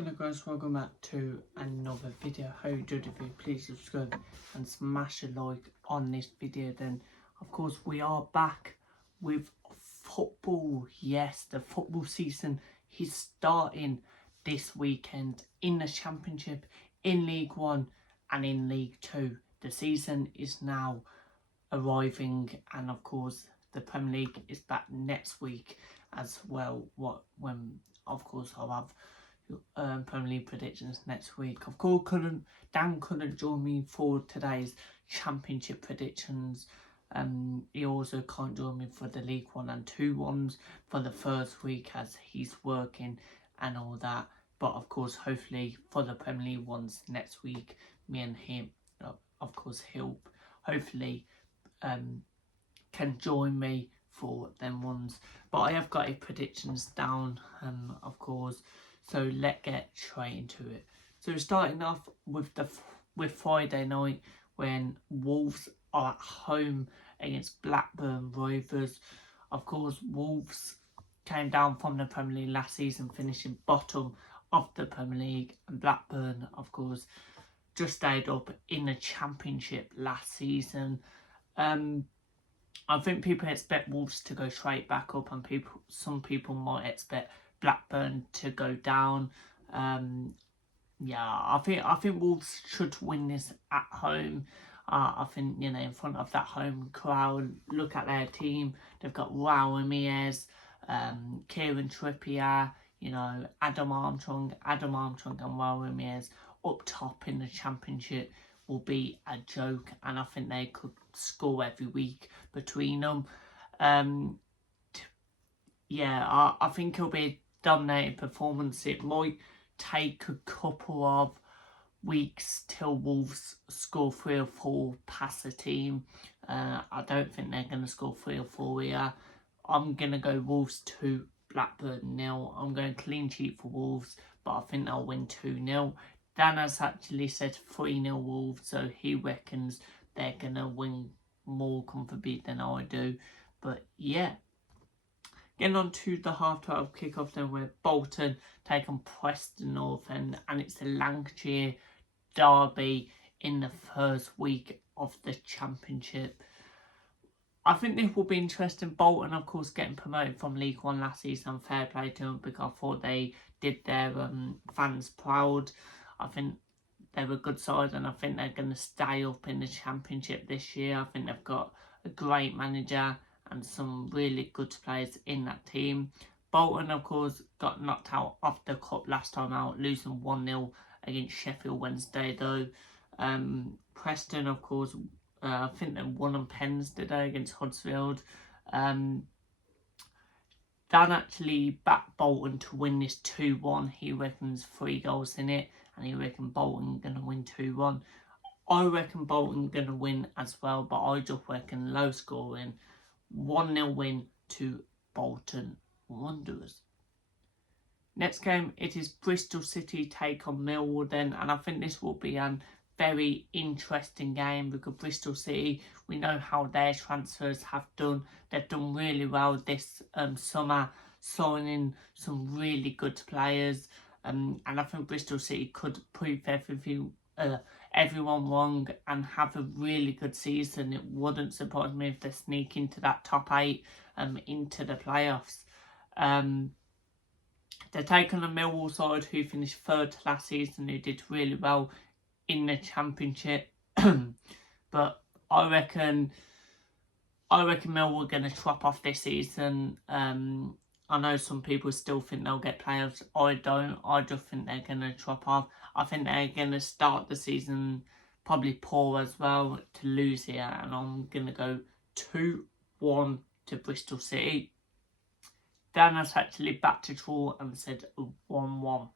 Hello guys, welcome back to another video. How you doing? If you please subscribe and smash a like on this video. Then of course we are back with football. Yes, the football season is starting this weekend in the Championship, in League 1 and in League 2. The season is now arriving, and of course the Premier League is back next week as well. When of course I'll have Premier League predictions next week. Of course, Dan couldn't join me for today's Championship predictions. He also can't join me for the League 1 and 2 ones for the first week as he's working and all that. But of course, hopefully for the Premier League ones next week, me and him, of course, he'll hopefully can join me for them ones. But I have got his predictions down, of course. So let's get straight into it. So starting off with Friday night, when Wolves are at home against Blackburn Rovers. Of course, Wolves came down from the Premier League last season, finishing bottom of the Premier League, and Blackburn, of course, just stayed up in the Championship last season. I think people expect Wolves to go straight back up, and some people might expect Blackburn to go down. I think Wolves should win this at home. I think, in front of that home crowd, look at their team. They've got Raul Ramirez, Kieran Trippier, Adam Armstrong and Raul Ramirez up top in the Championship will be a joke, and I think they could score every week between them. I think it'll be a dominating performance. It might take a couple of weeks till Wolves score 3 or 4 past the team. I don't think they're going to score 3 or 4 here. I'm going to go Wolves 2, Blackburn 0. I'm going clean sheet for Wolves, but I think they'll win 2-0. Dan has actually said 3-0 Wolves, so he reckons they're going to win more comfortably than I do. But yeah. Getting on to the half-12 kick-off then, where Bolton take on Preston North End, and it's the Lancashire derby in the first week of the Championship. I think this will be interesting. Bolton, of course, getting promoted from League 1 last season. Fair play to them, because I thought they did their fans proud. I think they're a good side, and I think they're going to stay up in the Championship this year. I think they've got a great manager and some really good players in that team. Bolton, of course, got knocked out of the cup last time out, losing 1-0 against Sheffield Wednesday though. Preston, of course, I think they won on pens today against Huddersfield. Dan actually backed Bolton to win this 2-1. He reckons 3 goals in it, and he reckons Bolton going to win 2-1. I reckon Bolton going to win as well, but I just reckon low scoring. 1-0 win to Bolton Wanderers. Next game, it is Bristol City take on Millwall then, and I think this will be a very interesting game, because Bristol City, we know how their transfers have done. They've done really well this summer, signing some really good players, and I think Bristol City could prove everyone wrong and have a really good season. It wouldn't surprise me if they sneak into that top 8 into the playoffs. They're taking a Millwall side who finished 3rd last season, who did really well in the Championship. But I reckon Millwall are going to drop off this season. I know some people still think they'll get playoffs. I don't. I just think they're going to drop off. I think they're going to start the season probably poor as well to lose here. And I'm going to go 2-1 to Bristol City. Dan has actually backed to draw and said 1-1.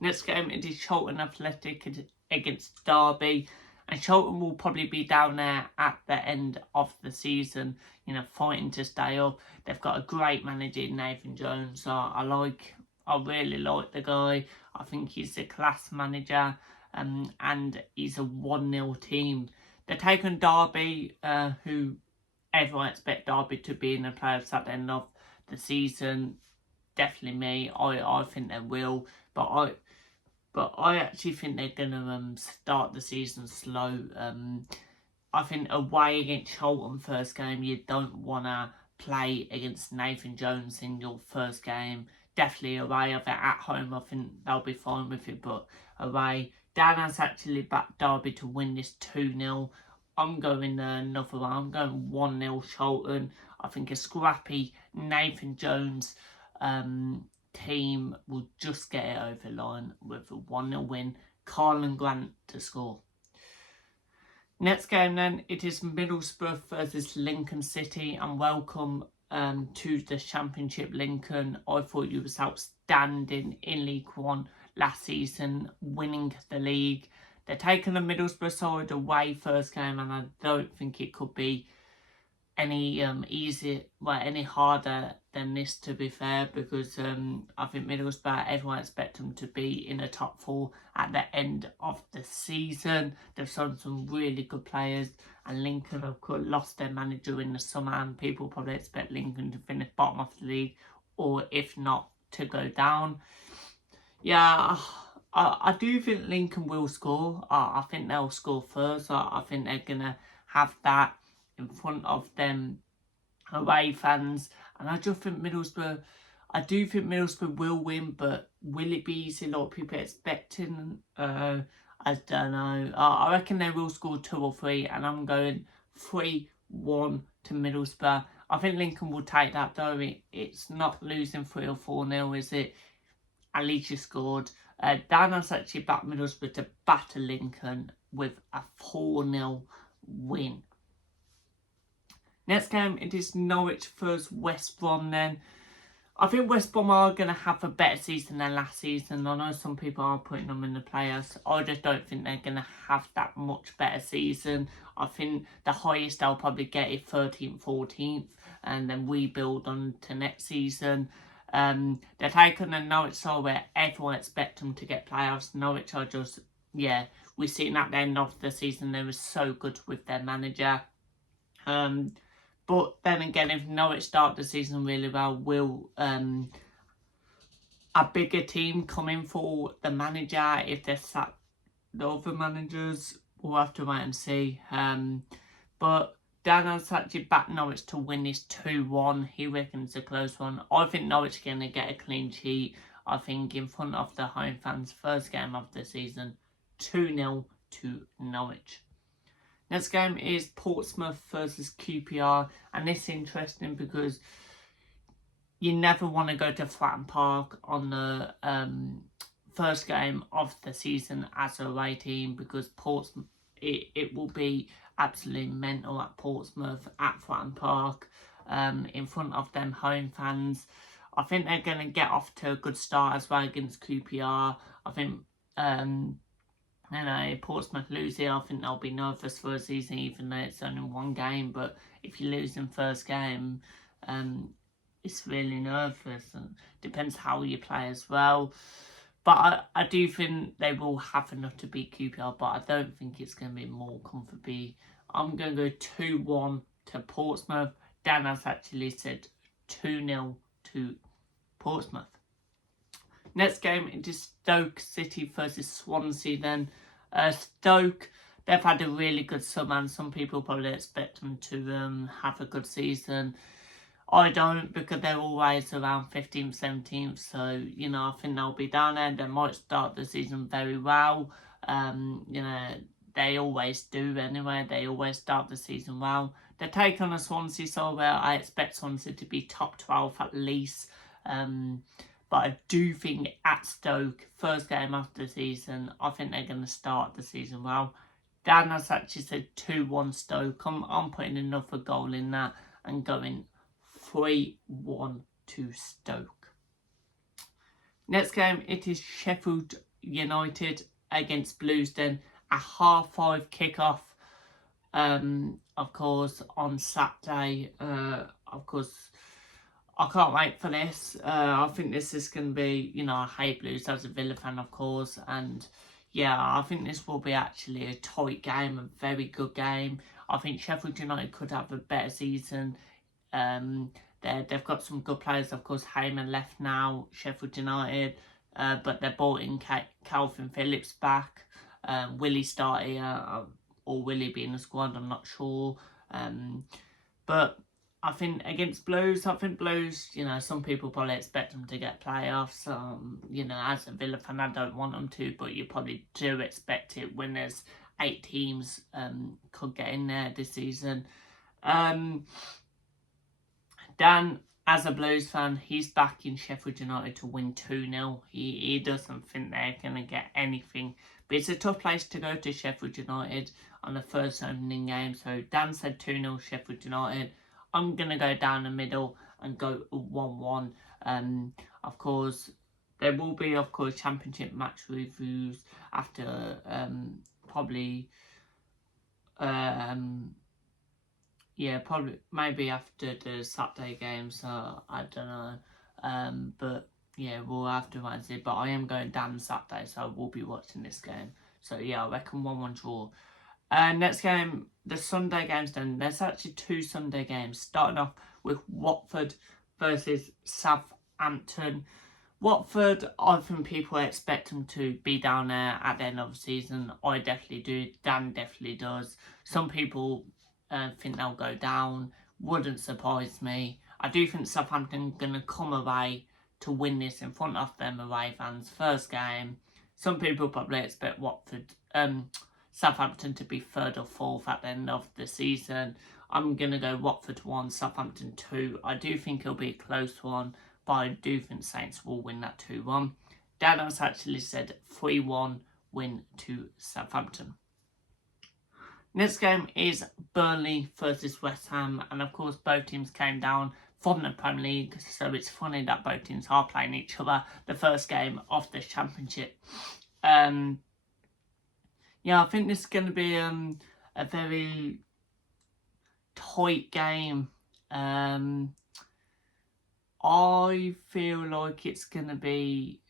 Next game, it is Charlton Athletic against Derby. And Charlton will probably be down there at the end of the season, fighting to stay up. They've got a great manager in Nathan Jones. So I really like the guy. I think he's a class manager, and he's a 1-0 team. They're taking Derby, who everyone expects Derby to be in the playoffs at the end of the season. definitely me. I think they will, but I actually think they're gonna start the season slow. I think away against Charlton first game, you don't wanna play against Nathan Jones in your first game. Definitely away. I think at home, I think they'll be fine with it, but away. Dan has actually backed Derby to win this 2-0. I'm going another one. I'm going 1-0 Charlton. I think a scrappy Nathan Jones team will just get it over the line with a 1-0 win. Carlin Grant to score. Next game then, it is Middlesbrough versus Lincoln City, and welcome to the Championship, Lincoln. I thought you was outstanding in League One last season, winning the league. They're taking the Middlesbrough side away first game, and I don't think it could be any any harder than this, to be fair, because I think Middlesbrough, everyone expects them to be in the top 4 at the end of the season. They've signed some really good players, and Lincoln have lost their manager in the summer, and people probably expect Lincoln to finish bottom of the league, or if not, to go down. Yeah, I do think Lincoln will score. I think they'll score first. I think they're going to have that in front of them away fans. And I just think Middlesbrough, I do think Middlesbrough will win, but will it be easy? A lot of people expecting. I don't know. I reckon they will score 2 or 3, and I'm going 3-1 to Middlesbrough. I think Lincoln will take that though. It's not losing 3 or 4-0, is it? At least you scored. Dan has actually backed Middlesbrough to batter Lincoln with a 4-0 win. Next game, it is Norwich versus West Brom then. I think West Brom are going to have a better season than last season. I know some people are putting them in the playoffs. I just don't think they're going to have that much better season. I think the highest they'll probably get is 13th, 14th, and then rebuild on to next season. They're taking a Norwich side where everyone expects them to get playoffs. Norwich are just, we've seen at the end of the season they were so good with their manager. But then again, if Norwich start the season really well, will a bigger team come in for the manager? If they're sat the other managers, we'll have to wait and see. But Dan has actually backed Norwich to win this 2-1. He reckons it's a close one. I think Norwich are going to get a clean sheet. I think in front of the home fans, first game of the season, 2-0 to Norwich. Next game is Portsmouth versus QPR, and this is interesting because you never want to go to Fratton Park on the first game of the season as a away team, because Portsmouth, it will be absolutely mental at Portsmouth, at Fratton Park, in front of them home fans. I think they're going to get off to a good start as well against QPR. I think Portsmouth lose here, I think they'll be nervous for a season, even though it's only one game. But if you lose in first game, it's really nervous, and depends how you play as well. But I do think they will have enough to beat QPR, but I don't think it's going to be more comfortably. I'm going to go 2-1 to Portsmouth. Dan has actually said 2-0 to Portsmouth. Next game, it is Stoke City versus Swansea then. Stoke, they've had a really good summer, and some people probably expect them to have a good season. I don't, because they're always around 15th, 17th, so, I think they'll be down there. They might start the season very well. They always do anyway. They always start the season well. They take on a Swansea side where I expect Swansea to be top 12 at least. But I do think at Stoke, first game after the season, I think they're going to start the season well. Dan has actually said 2-1 Stoke. I'm putting another goal in that and going 3-1 to Stoke. Next game, it is Sheffield United against Bluesden. A 5:30 kickoff, of course, on Saturday. Of course, I can't wait for this. I think this is going to be, I hate Blues as a Villa fan, of course. And yeah, I think this will be actually a tight game, a very good game. I think Sheffield United could have a better season. They've They've got some good players. Of course, Heyman left now, Sheffield United, but they brought in Calvin Phillips back. Will he start here, or will he be in the squad? I'm not sure. But I think against Blues, you know, some people probably expect them to get playoffs. You know, as a Villa fan, I don't want them to, but you probably do expect it when there's 8 teams could get in there this season. Dan, as a Blues fan, he's backing Sheffield United to win 2-0. He doesn't think they're going to get anything. But it's a tough place to go to, Sheffield United, on the first opening game. So Dan said 2-0 Sheffield United. I'm going to go down the middle and go 1-1. Of course, there will be, of course, Championship match reviews after probably maybe after the Saturday game, so I don't know. But yeah, we'll have to wait and see. But I am going down Saturday, so I will be watching this game. So yeah, I reckon 1-1 draw. Next game, the Sunday games then. There's actually 2 Sunday games, starting off with Watford versus Southampton. Watford, I think people expect them to be down there at the end of the season. I definitely do. Dan definitely does. Some people think they'll go down. Wouldn't surprise me. I do think Southampton are going to come away to win this in front of them away fans. First game. Some people probably expect Southampton to be 3rd or 4th at the end of the season. I'm going to go Watford 1, Southampton 2. I do think it'll be a close one, but I do think Saints will win that 2-1. Dan has actually said 3-1 win to Southampton. Next game is Burnley versus West Ham, and of course both teams came down from the Premier League, so it's funny that both teams are playing each other the first game of the Championship. Yeah, I think this is going to be a very tight game. I feel like it's going to be...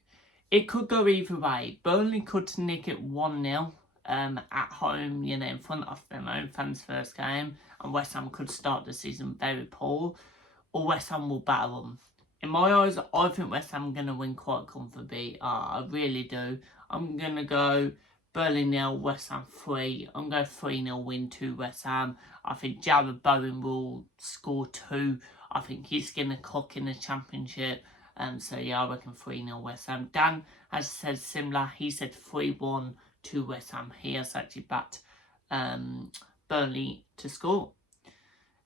It could go either way. Burnley could nick it 1-0 at home, you know, in front of their own fans' first game. And West Ham could start the season very poor. Or West Ham will battle them. In my eyes, I think West Ham are going to win quite comfortably. I really do. I'm going to go Burnley 0, West Ham 3. I'm going 3-0 win to West Ham. I think Jared Bowen will score 2. I think he's going to cook in the Championship. So yeah, I reckon 3-0 West Ham. Dan has said similar. He said 3-1 to West Ham. He has actually backed Burnley to score.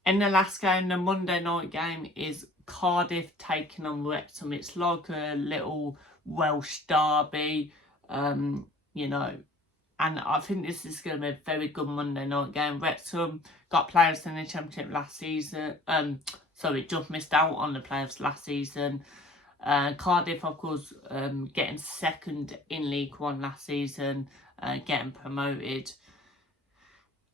In the last game, the Monday night game, is Cardiff taking on Wrexham. It's like a little Welsh derby, you know. And I think this is going to be a very good Monday night game. Wrexham got players in the Championship last season. Just missed out on the playoffs last season. Cardiff, of course, getting 2nd in League One last season, getting promoted.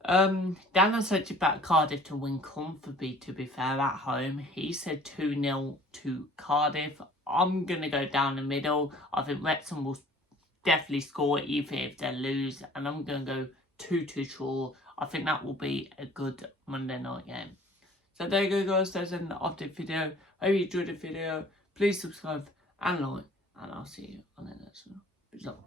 Dan has actually backed Cardiff to win comfortably, to be fair, at home. He said 2-0 to Cardiff. I'm going to go down the middle. I think Wrexham will definitely score even if they lose. And I'm going to go 2-2 draw. I think that will be a good Monday night game. So there you go, guys. That's the end of the video. Hope you enjoyed the video. Please subscribe and like. And I'll see you on the next one. Peace out.